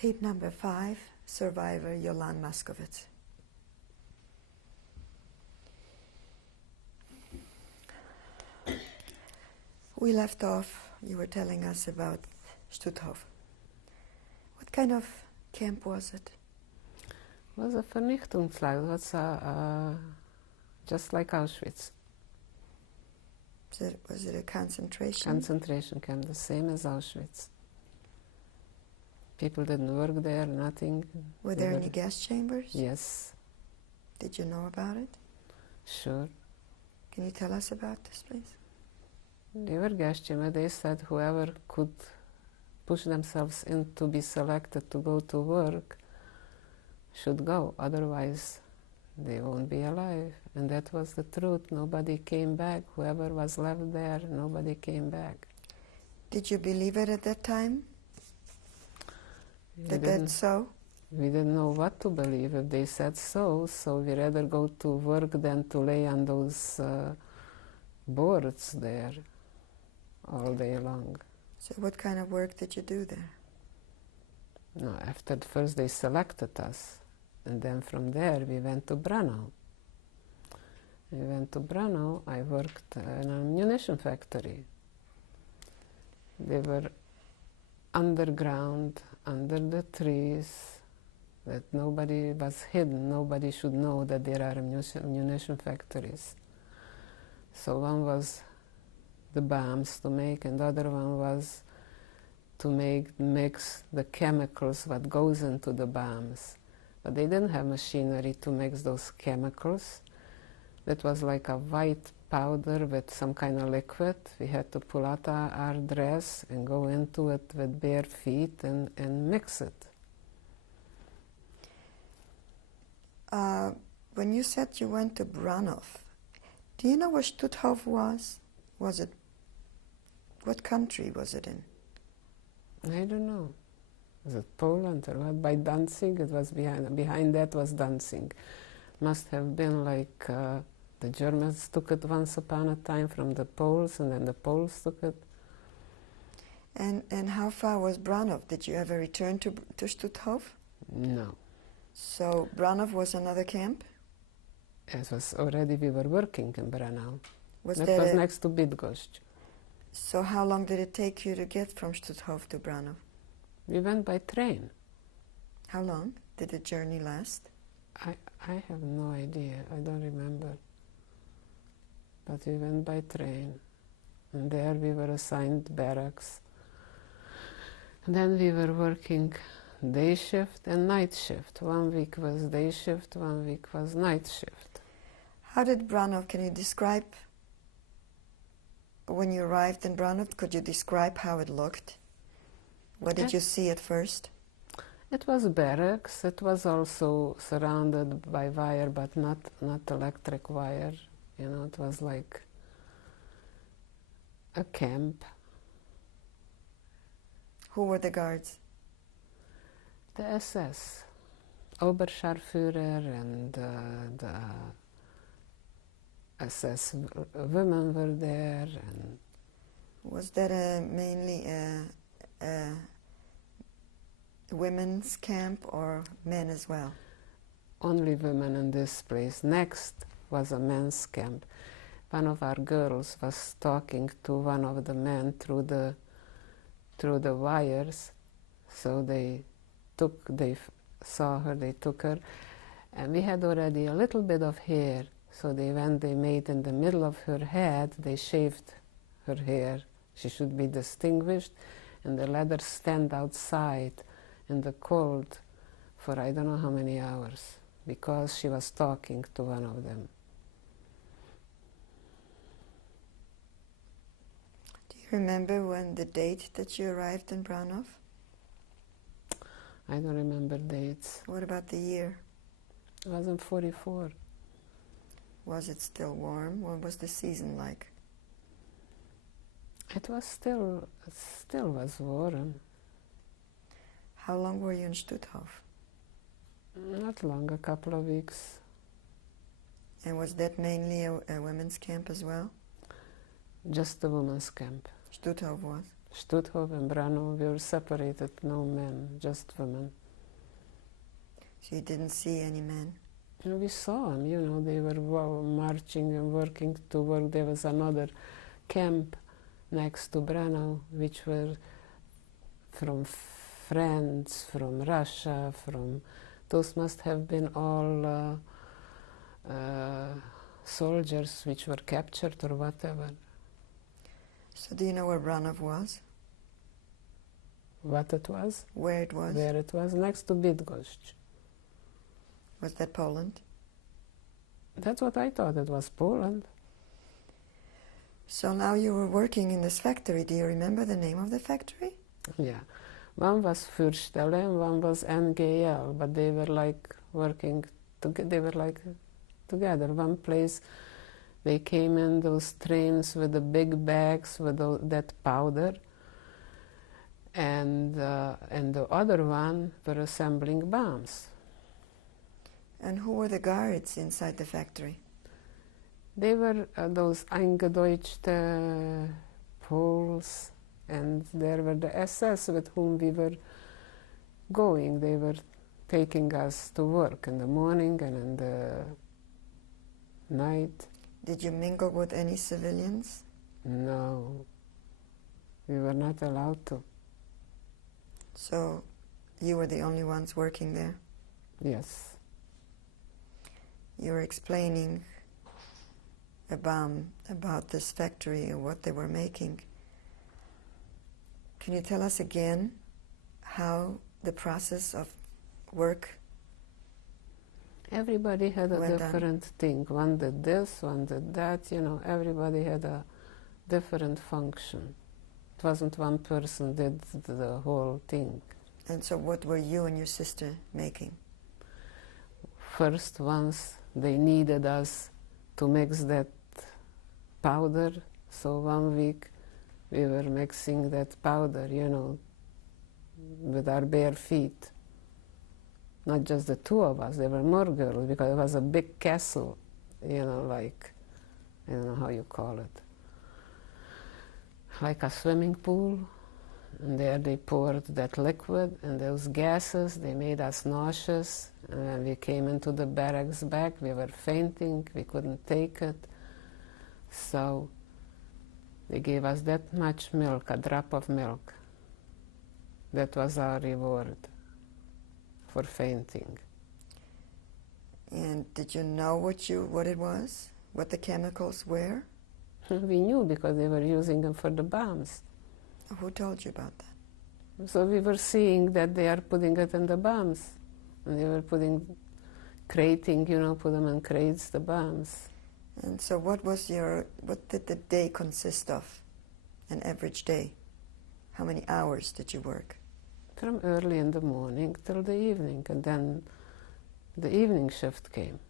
Tape number 5, survivor Jolan Moskowitz. We left off, you were telling us about Stutthof. What kind of camp was it? It was a Vernichtungslager. It was just like Auschwitz. Was it a concentration? Concentration camp, the same as Auschwitz. People didn't work there, nothing. Were there any gas chambers? Yes. Did you know about it? Sure. Can you tell us about this, please? They were gas chambers. They said whoever could push themselves in to be selected to go to work should go. Otherwise, they won't be alive. And that was the truth. Nobody came back. Whoever was left there, nobody came back. Did you believe it at that time? That's so? We didn't know what to believe if they said so we rather go to work than to lay on those boards there all day long. So what kind of work did you do there? No, after first they selected us, and then from there we went to Brno. We went to Brno. I worked in a munition factory. They were underground, under the trees, that nobody was hidden. Nobody should know that there are munition factories. So one was the bombs to make, and the other one was to mix the chemicals what goes into the bombs. But they didn't have machinery to mix those chemicals. That was like a white powder with some kind of liquid. We had to pull out our dress and go into it with bare feet and mix it. When you said you went to Brno, do you know where Stutthof was? What country was it in? I don't know. Was it Poland or what? By Danzig? It was behind that was Danzig. Must have been like the Germans took it once upon a time from the Poles, and then the Poles took it. And how far was Brno? Did you ever return to Stutthof? No. So Brno was another camp? It was already, we were working in Brno. That was next to Bydgoszcz. So how long did it take you to get from Stutthof to Brno? We went by train. How long did the journey last? I have no idea. I don't remember. But we went by train. And there we were assigned barracks. And then we were working day shift and night shift. 1 week was day shift, 1 week was night shift. How did Brno, can you describe, when you arrived in Brno, could you describe how it looked? What did you see at first? It was barracks. It was also surrounded by wire, but not electric wire. You know, it was like a camp. Who were the guards? The SS, Oberscharführer, and the SS women were there. And was that mainly a women's camp or men as well? Only women in this place. Next was a men's camp. One of our girls was talking to one of the men through the wires, so they saw her, they took her, and we had already a little bit of hair, so they made in the middle of her head, they shaved her hair. She should be distinguished, and they let her stand outside in the cold for I don't know how many hours, because she was talking to one of them. Do you remember when the date that you arrived in Brno? I don't remember dates. What about the year? It was in 44. Was it still warm? What was the season like? It still was warm. How long were you in Stutthof? Not long, a couple of weeks. And was that mainly a women's camp as well? Just the women's camp. Stutthof was? Stutthof and Brno, we were separated, no men, just women. So you didn't see any men? And we saw them, you know, they were marching and working to work. There was another camp next to Brno, which were from France, from Russia, from... Those must have been all soldiers which were captured or whatever. So do you know where Branov was? What it was? Where it was? Where it was? Next to Bydgoszcz. Was that Poland? That's what I thought, it was Poland. So now you were working in this factory. Do you remember the name of the factory? Yeah. One was Fürstelle and one was NGL, but they were like working, they were like together. One place, they came in those trains with the big bags with that powder, and the other one were assembling bombs. And who were the guards inside the factory? They were those eingedeutschte Poles, and there were the SS with whom we were going. They were taking us to work in the morning and in the night. Did you mingle with any civilians? No, we were not allowed to. So you were the only ones working there? Yes. You were explaining about this factory and what they were making. Can you tell us again how the process of work? Everybody had a different thing. One did this, one did that, you know, everybody had a different function. It wasn't one person did the whole thing. And so what were you and your sister making? First, once they needed us to mix that powder, so 1 week we were mixing that powder, you know, with our bare feet. Not just the two of us, there were more girls, because it was a big castle, you know, like, I don't know how you call it, like a swimming pool, and there they poured that liquid, and those gases, they made us nauseous, and when we came into the barracks back, we were fainting, we couldn't take it, so they gave us that much milk, a drop of milk. That was our reward for fainting. And did you know what it was? What the chemicals were? We knew because they were using them for the bombs. Who told you about that? So we were seeing that they are putting it in the bombs. And they were crating, you know, put them in crates, the bombs. And so what did the day consist of? An average day? How many hours did you work? From early in the morning till the evening, and then the evening shift came.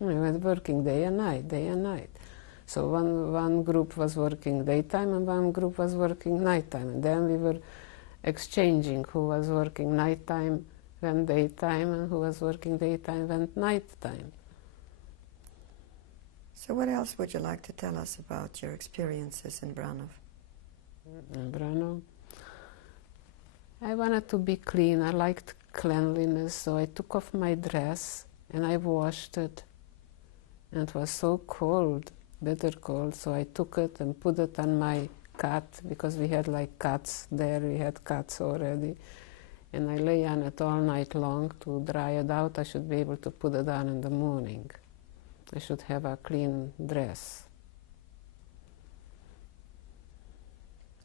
We were working day and night, day and night. So one group was working daytime and one group was working nighttime, and then we were exchanging who was working nighttime when daytime and who was working daytime when nighttime. So what else would you like to tell us about your experiences in Branov? In Brno, I wanted to be clean. I liked cleanliness, so I took off my dress and I washed it. And it was so cold, bitter cold, so I took it and put it on my cot, because we had like cots there, we had cots already. And I lay on it all night long to dry it out. I should be able to put it on in the morning. I should have a clean dress.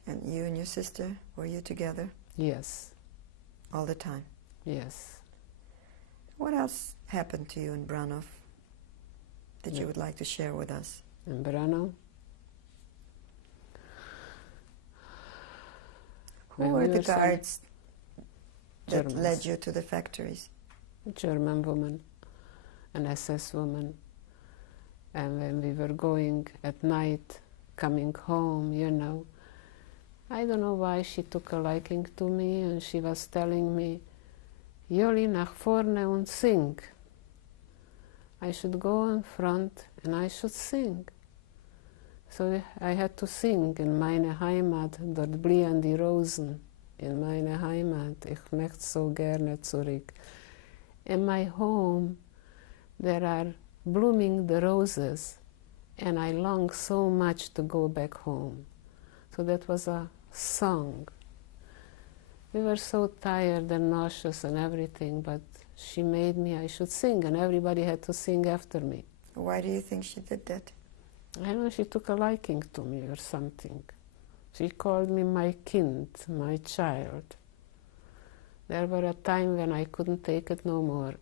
And you and your sister, were you together? Yes. All the time? Yes. What else happened to you in Branov that you would like to share with us? In Brno? Who were the guards that led you to the factories? A German woman, an SS woman. And when we were going at night, coming home, you know, I don't know why she took a liking to me, and she was telling me, Joli, nach vorne und sing. I should go in front and I should sing. So I had to sing in meine Heimat, dort blühen die Rosen. In meine Heimat, ich möchte so gerne zurück. In my home, there are blooming the roses, and I long so much to go back home. So that was a song. We were so tired and nauseous and everything, but she made me, I should sing, and everybody had to sing after me. Why do you think she did that? I don't know, she took a liking to me or something. She called me my kind, my child. There were a time when I couldn't take it no more.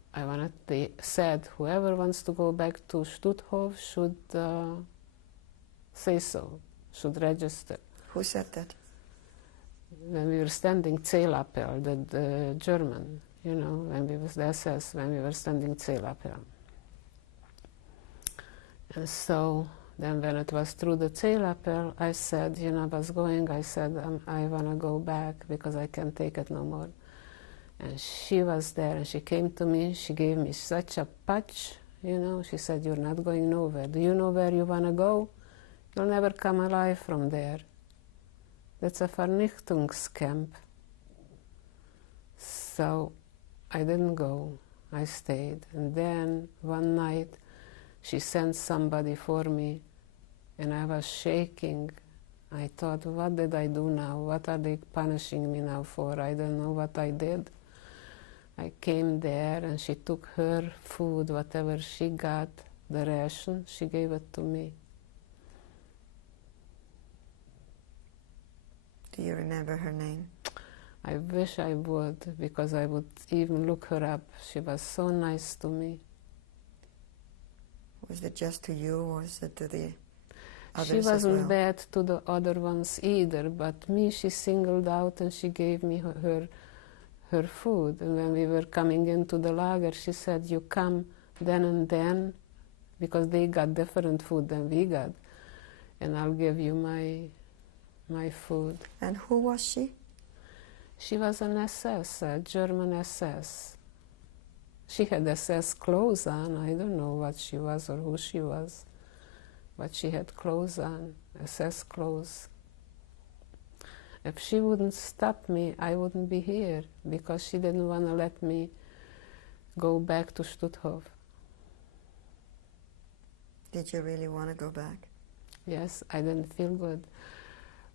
They said, whoever wants to go back to Stutthof should say so, should register. Who said that? When we were standing Zählappell, the German, you know, when we was the SS, when we were standing Zählappell. And so then when it was through the Zählappell, I said, you know, I was going, I said, I want to go back because I can't take it no more. And she was there and she came to me, she gave me such a patch, you know, she said, you're not going nowhere. Do you know where you want to go? You'll never come alive from there. That's a Vernichtungscamp. So I didn't go, I stayed. And then one night she sent somebody for me and I was shaking. I thought, what did I do now? What are they punishing me now for? I don't know what I did. I came there and she took her food, whatever she got, the ration, she gave it to me. Do you remember her name? I wish I would, because I would even look her up. She was so nice to me. Was it just to you or was it to the others She wasn't as well? bad to the other ones either, but me she singled out and she gave me her food. And when we were coming into the lager, she said, you come then and then, because they got different food than we got, and I'll give you my food. And who was she? She was an SS, a German SS. She had SS clothes on. I don't know what she was or who she was, but she had clothes on, SS clothes. If she wouldn't stop me, I wouldn't be here, because she didn't want to let me go back to Stutthof. Did you really want to go back? Yes, I didn't feel good.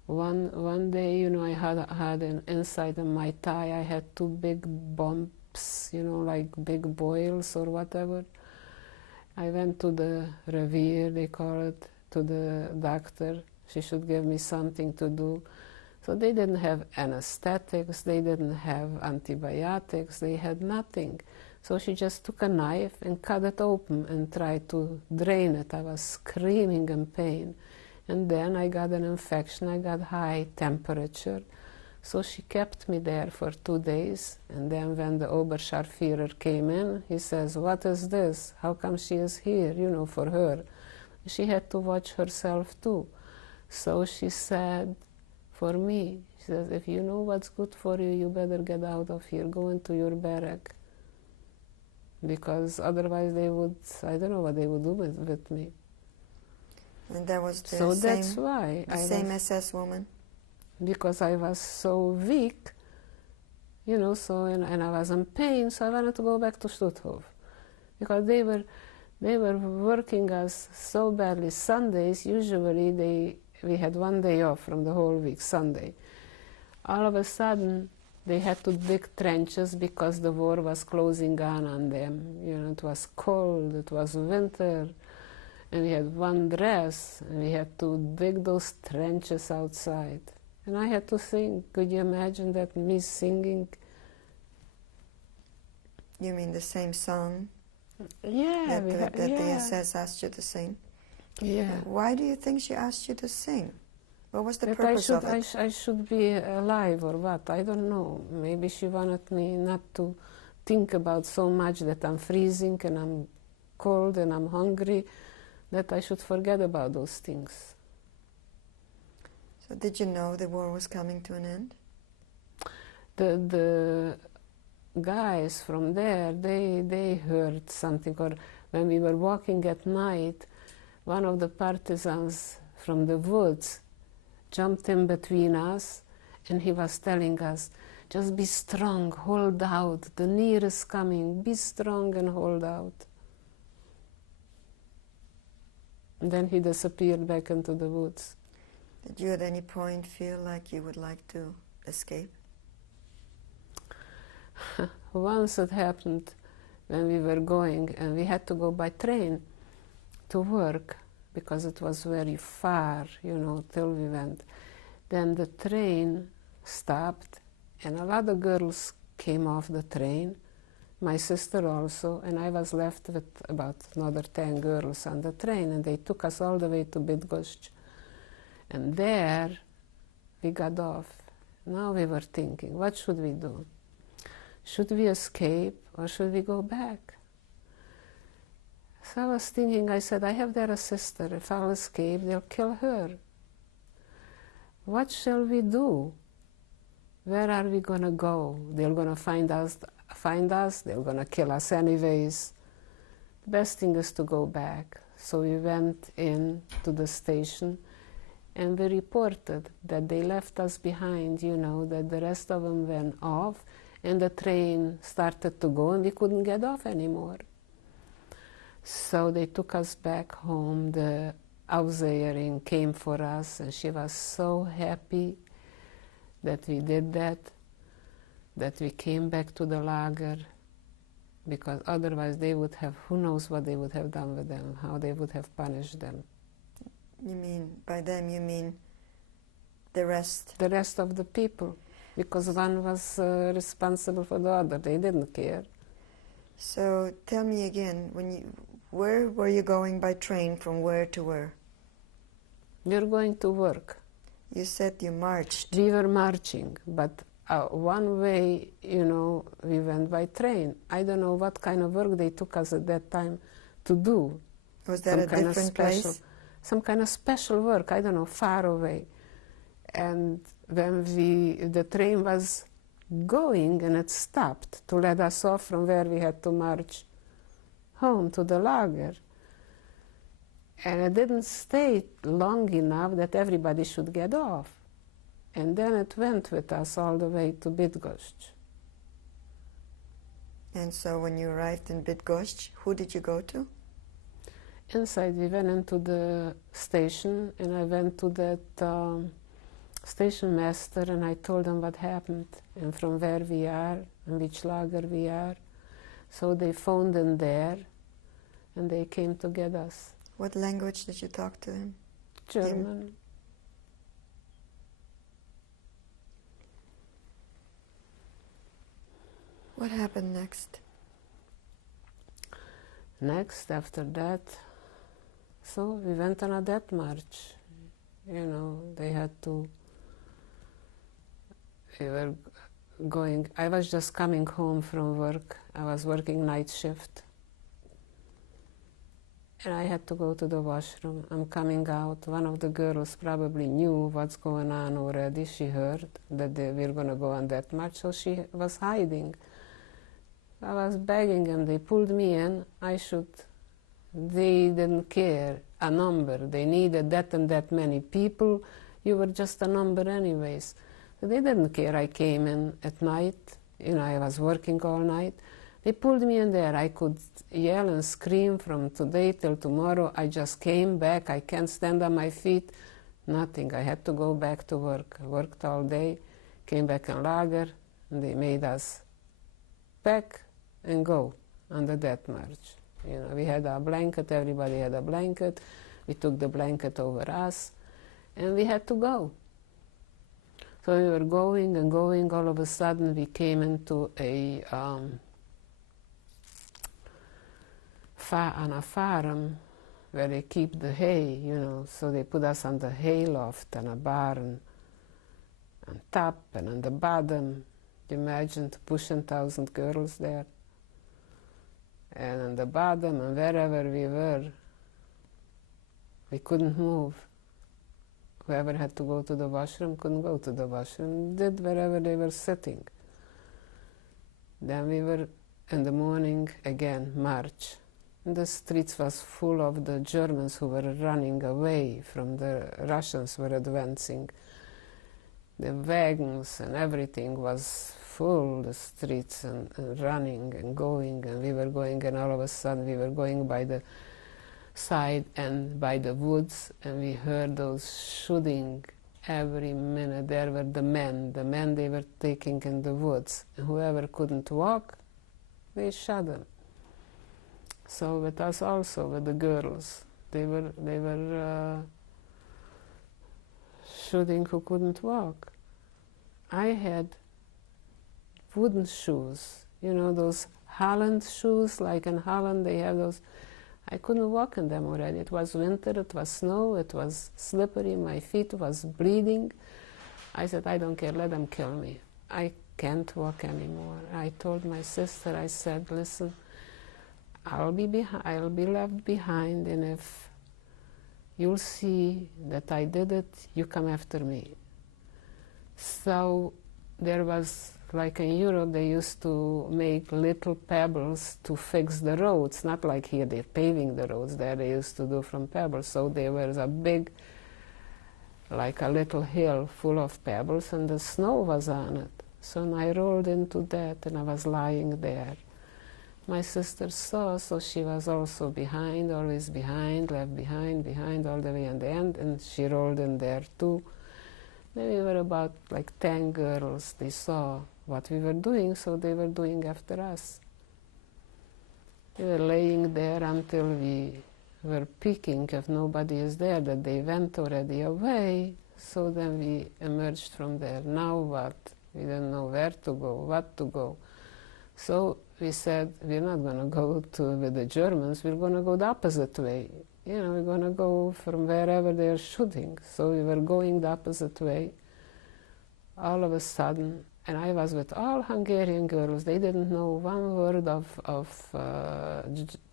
One day, you know, I had an inside of my thigh, I had two big bumps, you know, like big boils or whatever. I went to the revier, they call it, to the doctor. She should give me something to do. So they didn't have anesthetics, they didn't have antibiotics, they had nothing. So she just took a knife and cut it open and tried to drain it. I was screaming in pain. And then I got an infection, I got high temperature. So she kept me there for 2 days. And then when the Oberscharführer came in, he says, what is this? How come she is here, you know, for her? She had to watch herself too. So she said, for me, she says, if you know what's good for you, you better get out of here, go into your barrack. Because otherwise they would, I don't know what they would do with me. And that was the So same, that's why the same SS woman? Because I was so weak, you know, so and I was in pain, so I wanted to go back to Stutthof. Because they were working us so badly. Sundays, usually we had 1 day off from the whole week, Sunday. All of a sudden, they had to dig trenches because the war was closing on them. You know, it was cold, it was winter, and we had one dress, and we had to dig those trenches outside. And I had to sing. Could you imagine that, me singing? You mean the same song Yeah, that the SS asked you to sing? Yeah. Why do you think she asked you to sing? What was the That purpose of it? I should be alive or what, I don't know. Maybe she wanted me not to think about so much that I'm freezing and I'm cold and I'm hungry, that I should forget about those things. So did you know the war was coming to an end? The guys from there, they heard something, or when we were walking at night, one of the partisans from the woods jumped in between us, and he was telling us, just be strong, hold out, the near is coming, be strong and hold out. And then he disappeared back into the woods. Did you at any point feel like you would like to escape? Once it happened when we were going, and we had to go by train to work because it was very far, till we went. Then the train stopped, and a lot of girls came off the train, my sister also, and I was left with about another 10 girls on the train, and they took us all the way to Bydgoszcz. And there we got off. Now we were thinking, what should we do? Should we escape or should we go back? So I was thinking, I said, I have there a sister. If I'll escape, they'll kill her. What shall we do? Where are we going to go? They're going to find us. They're going to kill us anyways. The best thing is to go back. So we went in to the station, and we reported that they left us behind, that the rest of them went off, and the train started to go, and we couldn't get off anymore. So they took us back home. The Aufseherin came for us, and she was so happy that we did that we came back to the lager, because otherwise they would have, who knows what they would have done with them, how they would have punished them. You mean, by them you mean the rest? The rest of the people, because one was responsible for the other. They didn't care. So tell me again, where were you going by train, from where to where? You're going to work. You said you marched. We were marching, but one way, we went by train. I don't know what kind of work they took us at that time to do. Was that a different place? Some kind of special work, I don't know, far away. And when the train was going and it stopped to let us off from where we had to march home to the lager. And it didn't stay long enough that everybody should get off. And then it went with us all the way to Bydgoszcz. And so when you arrived in Bydgoszcz, who did you go to? Inside we went into the station, and I went to that station master, and I told him what happened and from where we are and which lager we are. So they phoned in there, and they came to get us. What language did you talk to him? German. What happened next? Next, after that, so we went on a death march. They had to, we were going, I was just coming home from work. I was working night shift. And I had to go to the washroom. I'm coming out. One of the girls probably knew what's going on already. She heard that we were going to go on that march, so she was hiding. I was begging them. They pulled me in. They didn't care. A number. They needed that and that many people. You were just a number anyways. They didn't care. I came in at night. I was working all night. They pulled me in there. I could yell and scream from today till tomorrow. I just came back. I can't stand on my feet. Nothing. I had to go back to work. I worked all day, came back in lager, and they made us pack and go on the death march. We had our blanket. Everybody had a blanket. We took the blanket over us, and we had to go. So we were going and going. All of a sudden, we came into on a farm where they keep the hay, so they put us on the hay loft and a barn on top and on the bottom. Imagine pushing 1,000 girls there. And on the bottom and wherever we were, we couldn't move. Whoever had to go to the washroom couldn't go to the washroom, did wherever they were sitting. Then we were in the morning again, march. And the streets was full of the Germans who were running away from the Russians were advancing. The wagons and everything was full, the streets, and running and going, and we were going, and all of a sudden we were going by the side and by the woods, and we heard those shooting every minute. There were the men they were taking in the woods, and whoever couldn't walk, they shot them. So with us also, with the girls, they were shooting who couldn't walk. I had wooden shoes, you know, those Holland shoes, like in Holland they have those. I couldn't walk in them already. It was winter, it was snow, it was slippery, my feet was bleeding. I said, I don't care, let them kill me. I can't walk anymore. I told my sister, I said, listen, I'll be left behind, and if you'll see that I did it, you come after me. So there was, like in Europe, they used to make little pebbles to fix the roads, not like here they're paving the roads. There they used to do from pebbles. So there was a big, like a little hill full of pebbles, and the snow was on it. So I rolled into that, and I was lying there. My sister saw, so she was also behind, always behind, left behind, all the way in the end, and she rolled in there too. Then we were about like 10 girls. They saw what we were doing, so they were doing after us. We were laying there until we were peeking if nobody is there, that they went already away. So then we emerged from there. Now what? We didn't know where to go, what to go. So we said, we're not going to go with the Germans, we're going to go the opposite way. You know, we're going to go from wherever they're shooting. So we were going the opposite way. All of a sudden, and I was with all Hungarian girls, they didn't know one word of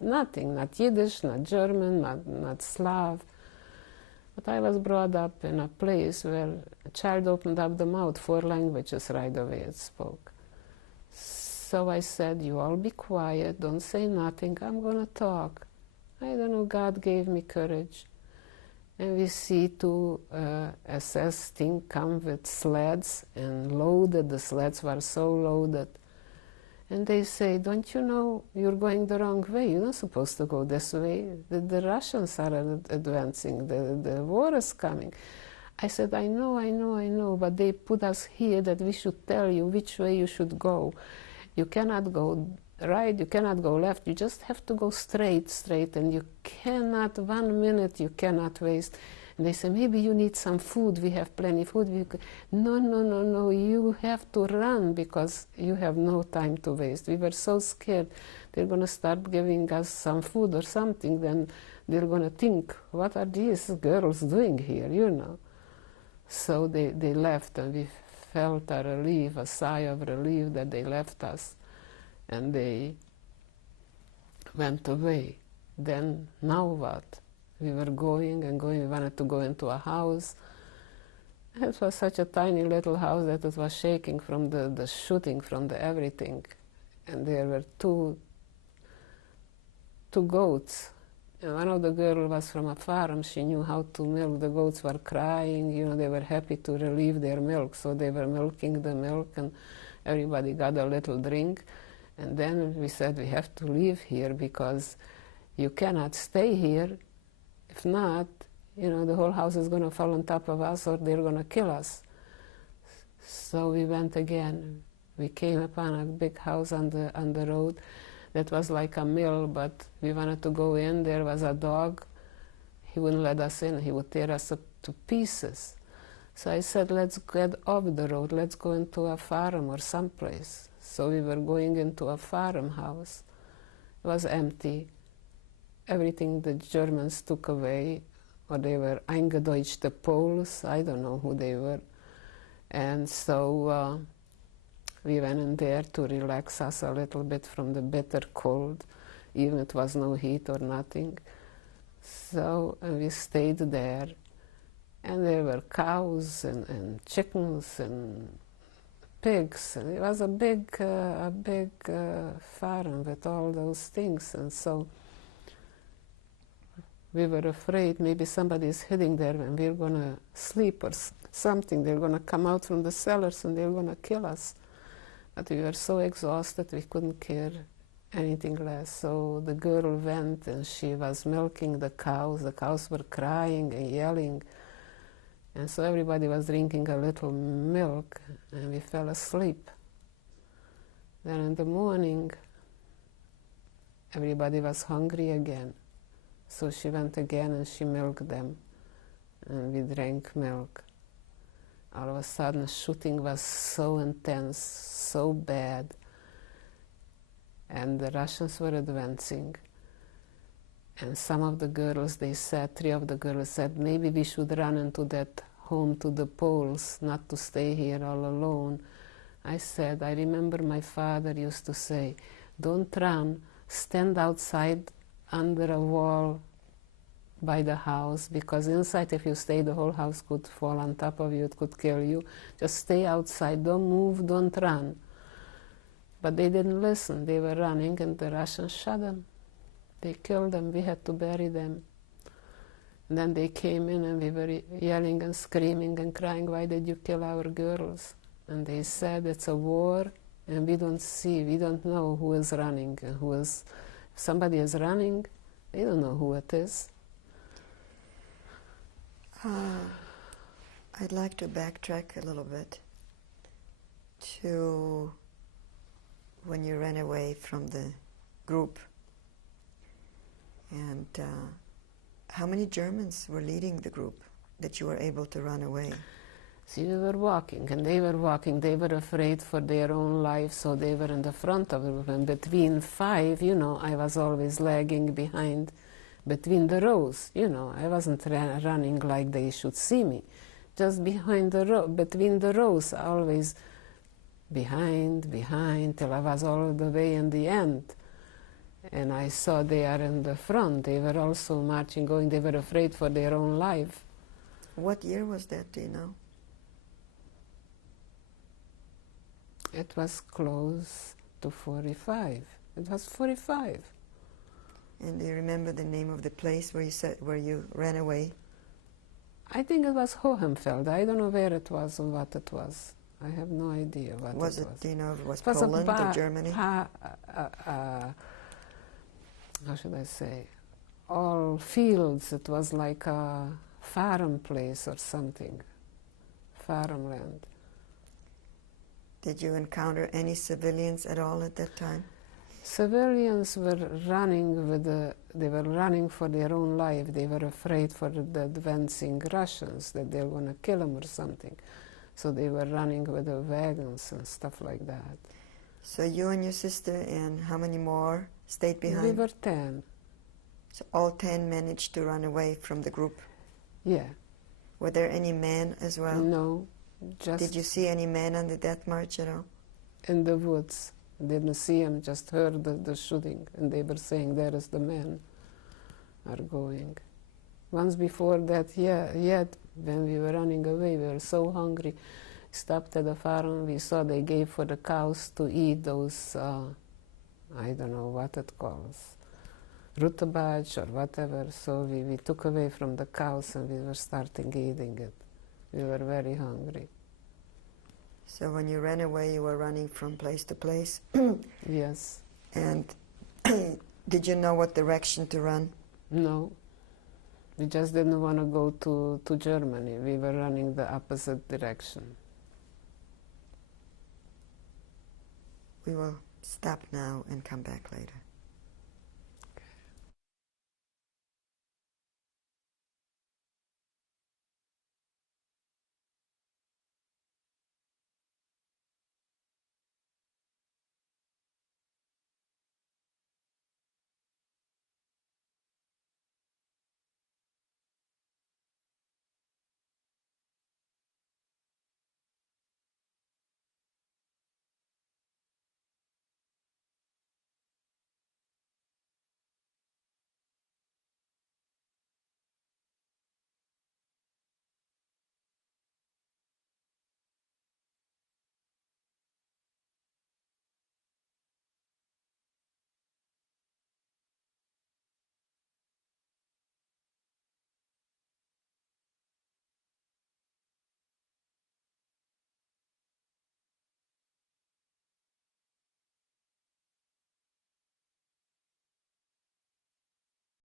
nothing, not Yiddish, not German, not Slav. But I was brought up in a place where a child opened up the mouth, 4 languages right away it spoke. So I said, you all be quiet, don't say nothing, I'm going to talk. I don't know, God gave me courage. And we see 2 SS things come with sleds and loaded. The sleds were so loaded. And they say, don't you know you're going the wrong way? You're not supposed to go this way. The Russians are advancing. The war is coming. I said, I know, but they put us here that we should tell you which way you should go. You cannot go right, you cannot go left, you just have to go straight, and you cannot, 1 minute you cannot waste. And they say, maybe you need some food, we have plenty of food. No, you have to run because you have no time to waste. We were so scared they're going to start giving us some food or something, then they're going to think, what are these girls doing here, you know. So they left, and we felt a relief, a sigh of relief that they left us. And they went away. Then, now what? We were going and going. We wanted to go into a house. It was such a tiny little house that it was shaking from the shooting, from the everything. And there were two goats. And one of the girls was from a farm. She knew how to milk. The goats were crying. You know, they were happy to relieve their milk. So they were milking the milk, and everybody got a little drink. And then we said, we have to leave here because you cannot stay here. If not, you know, the whole house is going to fall on top of us, or they're going to kill us. So we went again. We came upon a big house on the road that was like a mill, but we wanted to go in. There was a dog. He wouldn't let us in. He would tear us up to pieces. So I said, let's get off the road. Let's go into a farm or someplace. So we were going into a farmhouse. It was empty. Everything the Germans took away, or they were eingedeutschte Poles. I don't know who they were. And so we went in there to relax us a little bit from the bitter cold, even it was no heat or nothing. So we stayed there, and there were cows and chickens and pigs, and it was a big farm with all those things. And so we were afraid maybe somebody is hiding there and we're going to sleep or something. They're going to come out from the cellars and they're going to kill us. But we were so exhausted we couldn't care anything less. So the girl went and she was milking the cows. The cows were crying and yelling. And so everybody was drinking a little milk and we fell asleep. Then in the morning, everybody was hungry again. So she went again and she milked them. And we drank milk. All of a sudden, shooting was so intense, so bad. And the Russians were advancing. And some of the girls, they said, 3 of the girls said, maybe we should run into that home to the Poles, not to stay here all alone. I said, I remember my father used to say, don't run, stand outside under a wall by the house, because inside if you stay, the whole house could fall on top of you, it could kill you. Just stay outside, don't move, don't run. But they didn't listen, they were running and the Russians shot them. They killed them, we had to bury them. And then they came in and we were yelling and screaming and crying, why did you kill our girls? And they said, it's a war and we don't know who is running and who is, if somebody is running, they don't know who it is. I'd like to backtrack a little bit to when you ran away from the group. And how many Germans were leading the group that you were able to run away? See, we were walking, and they were walking. They were afraid for their own life, so they were in the front of the group. And between 5, you know, I was always lagging behind, between the rows. You know, I wasn't running like they should see me. Just behind the between the rows, always behind, till I was all the way in the end. And I saw they are in the front. They were also marching, going. They were afraid for their own life. What year was that, do you know? It was close to 45. It was 45. And do you remember the name of the place where you ran away? I think it was Hohenfeld. I don't know where it was or what it was. I have no idea what it was. Do you know if it was Poland or Germany? How should I say? All fields. It was like a farm place or something. Farmland. Did you encounter any civilians at all at that time? Civilians were running they were running for their own life. They were afraid for the advancing Russians, that they were going to kill them or something. So they were running with the wagons and stuff like that. So you and your sister and how many more stayed behind? We were 10. So all 10 managed to run away from the group? Yeah. Were there any men as well? No. Just Did you see any men on the death march at all? in the woods. Didn't see them, just heard the shooting, and they were saying, there is the men are going. Once before that, when we were running away, we were so hungry. Stopped at the farm, we saw they gave for the cows to eat those, I don't know what it calls, rutabaga or whatever, so we took away from the cows and we were starting eating it. We were very hungry. So when you ran away, you were running from place to place? Yes. And did you know what direction to run? No. We just didn't want to go to Germany. We were running the opposite direction. We will stop now and come back later.